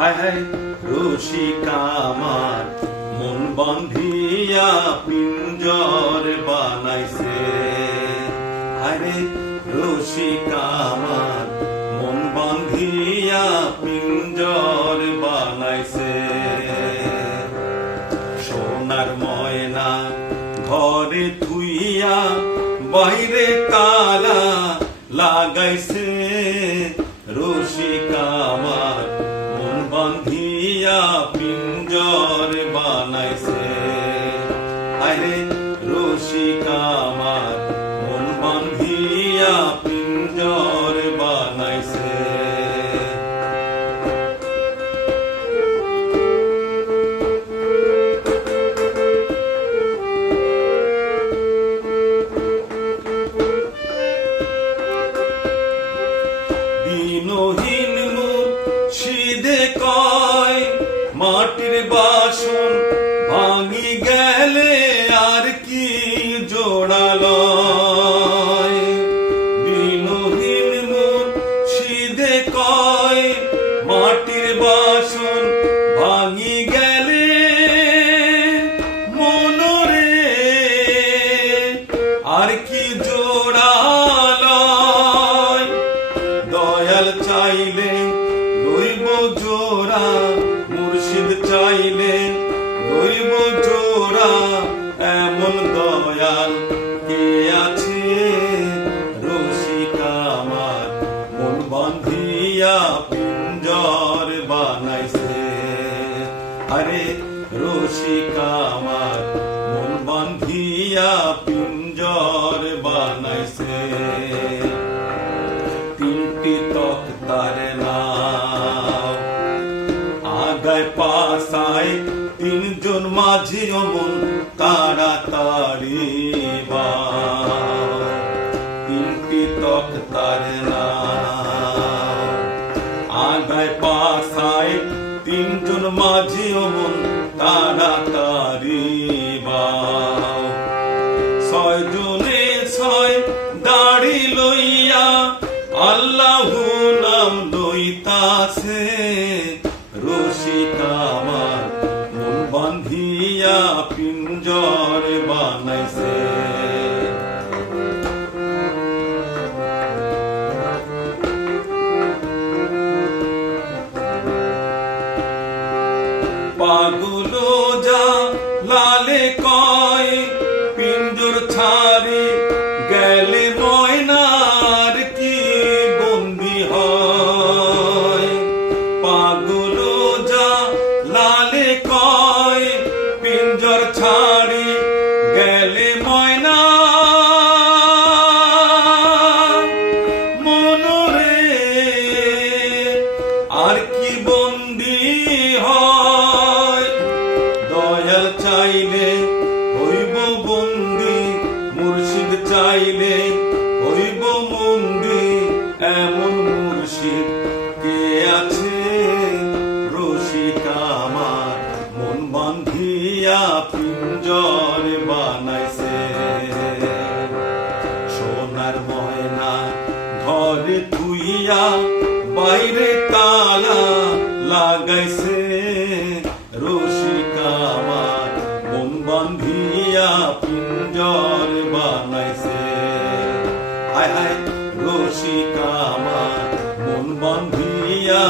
হায় হায়, রসিকা আমার, মন বান্ধিয়া পিঞ্জর বানাইছে। আরে রসিকা আমার, মন বান্ধিয়া পিঞ্জর বানাইছে। সোনার ময়না ঘরে থুইয়া বাইরে তালা লাগাইছে। বান্ধিয়া পিঞ্জর বানাইছে। মাটির বাসন চাইলে লইব জোড়া, এমন দয়াল কে আছে? রসিকা আমার, মন বান্ধিয়া পিঞ্জর বানাইছে। আরে রসিকা আমার, মন বান্ধিয়া পিঞ্জর তিনজন মাঝি অমন তাড়াতাড়ি বাও। তিনটি তক্তার নাও আগায় পাশায় তিনজন মাঝি অমন তাড়াতাড়ি বাও ছয় জনে ছয় দাড়ি লইয়া আল্লাহু নাম লইতাছে। বান্ধিয়া পিঞ্জর বানাইছে। পাগুলো যা লালে কয় পিঞ্জর ছাড়ি গেলে ময়না। আর কি বন্দি হয়? বন্দি এমন মুর্শিদ কে আছে? দিয়া বাইরে তালা লাগাইছে রসিক আমার মন বান্ধিয়া পিঞ্জর বানাইছে আয় আয় রসিক আমার মন বান্ধিয়া